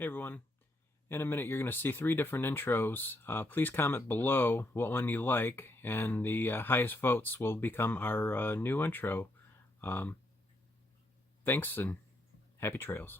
Hey everyone, in a minute you're going to see 3 different intros. Please comment below what one you like, and the highest votes will become our new intro. Thanks and happy trails.